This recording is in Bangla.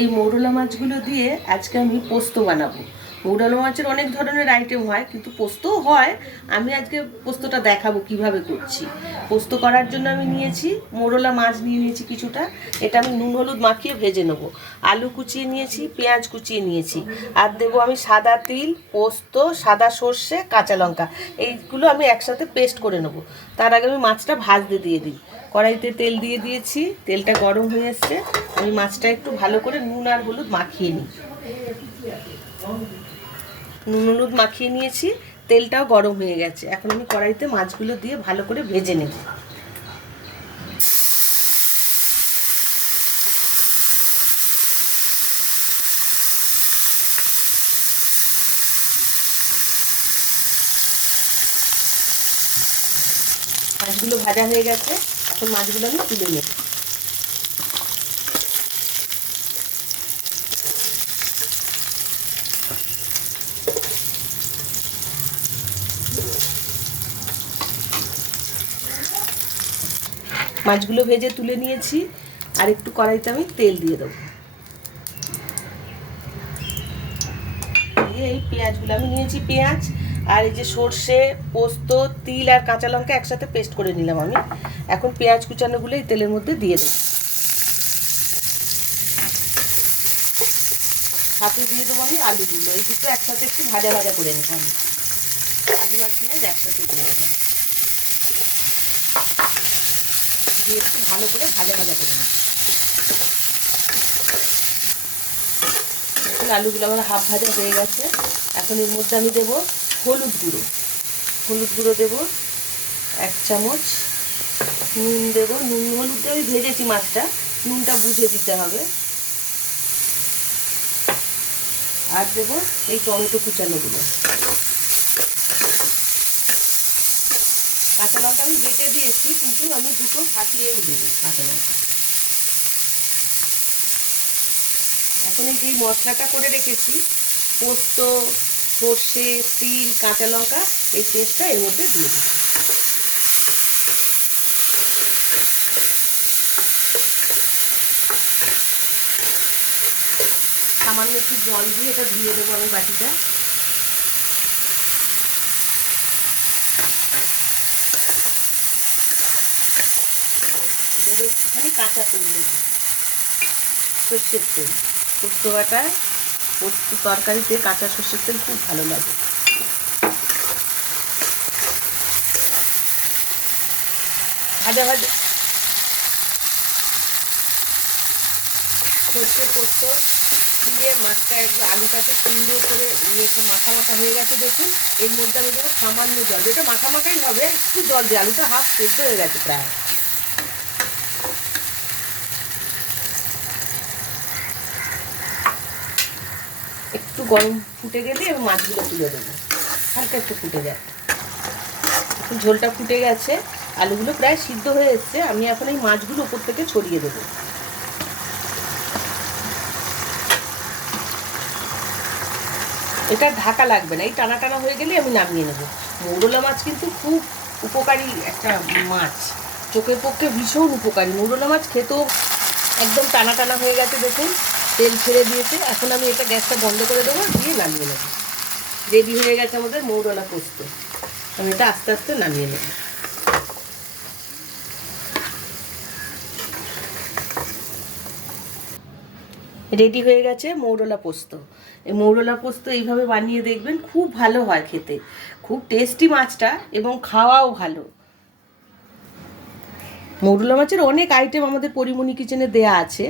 এই মৌরলা মাছগুলো দিয়ে আজকে আমি পোস্ত বানাবো। মৌরলা মাছের অনেক ধরনের আইটেম হয়, কিন্তু পোস্তও হয়। আমি আজকে পোস্তটা দেখাবো কিভাবে করছি। পোস্ত করার জন্য আমি নিয়েছি মৌরলা মাছ নিয়েছি কিছুটা। এটা আমি নুন হলুদ মাখিয়ে ভেজে নেবো। আলু কুচিয়ে নিয়েছি, পেঁয়াজ কুচিয়ে নিয়েছি, আর দেবো আমি সাদা তিল, পোস্ত, সাদা সর্ষে, কাঁচা লঙ্কা। এইগুলো আমি একসাথে পেস্ট করে নেবো। তার আগে আমি মাছটা ভাজতে দিয়ে দিই। কড়াইতে তেল দিয়ে দিয়েছি, তেলটা গরম হয়ে এসছে। আমি মাছটা একটু ভালো করে নুন আর হলুদ মাখিয়ে নিই। নুন হলুদ মাখিয়ে নিয়েছি, তেলটাও গরম হয়ে গেছে। এখন আমি কড়াইতে মাছগুলো দিয়ে ভালো করে ভেজে নেব। মাছগুলো ভাজা হয়ে গেছে, এখন মাছগুলো আমি তুলে নেব। মাছগুলো ভেজে তুলে নিয়েছি, আর একটু কড়াইতে আমি তেল দিয়ে দেবো। এই পেঁয়াজগুলো আমি নিয়েছি, পেঁয়াজ আর এই যে সর্ষে, পোস্ত, তিল আর কাঁচা লঙ্কা একসাথে পেস্ট করে নিলাম আমি। এখন পেঁয়াজ কুচানোগুলো এই তেলের মধ্যে দিয়ে দেবো। সাথে দিয়ে দেবো আমি আলুগুলো। এই দুটো একসাথে একটু ভাজা ভাজা করে নেবো আমি। আলু আর পেঁয়াজ একসাথে দিয়ে দেবো, দিয়ে একটু ভালো করে ভাজা ভাজা করে নেবো। আলুগুলো আমার হাফ ভাজা হয়ে গেছে। এখন এর মধ্যে আমি দেবো হলুদ গুঁড়ো। হলুদ গুঁড়ো দেবো 1 চামচ। নুন দেবো, নুন হলুদ দিয়ে আমি ভেজেছি মাছটা, নুনটা বুঝে দিতে হবে। আর দেবো এই টমেটো কুচানোগুলো। কাঁচা লঙ্কা আমি বেটে দিয়েছি, কিন্তু আমি দুটো ফাটিয়েও দেবো কাঁচা লঙ্কা। এখন এই যে মশলাটা করে রেখেছি, পোস্ত, সর্ষে, তিল, কাঁচা লঙ্কা, এই পেস্টটা এর মধ্যে দিয়ে দিই। সামান্য একটু জল দিয়ে এটা ধুয়ে দেবো আমি বাটিটা। দেবো একটুখানি কাঁচা তেল দেবো, সর্ষের তেল। পোস্ত বাটা, পোস্ত তরকারিতে কাঁচা সর্ষের তেল খুব ভালো লাগে। ভাজা ভাজা সর্ষে পোস্ত দিয়ে মাছটা একটু আলুটাকে সুন্দর করে একটু মাখা মাখা হয়ে গেছে দেখুন। এর মধ্যে আমি দেবো সামান্য জল। এটা মাখা মাখাই হবে, একটু জল দিয়ে। আলুটা হাফ সেদ্ধ হয়ে গেছে প্রায়। একটু গরম ফুটে গেলে আমি মাছগুলো তুলে দেবো, হালকা একটু ফুটে যায়। একটু ঝোলটা ফুটে গেছে, আলুগুলো প্রায় সিদ্ধ হয়ে এসছে। আমি এখন এই মাছগুলো উপর থেকে ছড়িয়ে দেবো। এটা ঢাকা লাগবে না, এই টানা টানা হয়ে গেলে আমি নামিয়ে নেব। মৌরলা মাছ কিন্তু খুব উপকারী একটা মাছ, চোখের পক্ষে ভীষণ উপকারী। মৌরলা মাছ খেতেও একদম টানা টানা হয়ে গেছে দেখুন, তেল ছেড়ে দিয়েছে। এখন আমি এটা গ্যাসটা বন্ধ করে দেবো, দিয়ে নামিয়ে নেব। রেডি হয়ে গেছে আমাদের মৌরলা পোস্ত। আমি এটা আস্তে আস্তে নামিয়ে নেব। রেডি হয়ে গেছে মৌরলা পোস্ত। এই মৌরলা পোস্ত এইভাবে বানিয়ে দেখবেন, খুব ভালো হয় খেতে। খুব টেস্টি মাছটা, এবং খাওয়াও ভালো। মৌরলা মাছের অনেক আইটেম আমাদের পরিমণি কিচেনে দেয়া আছে।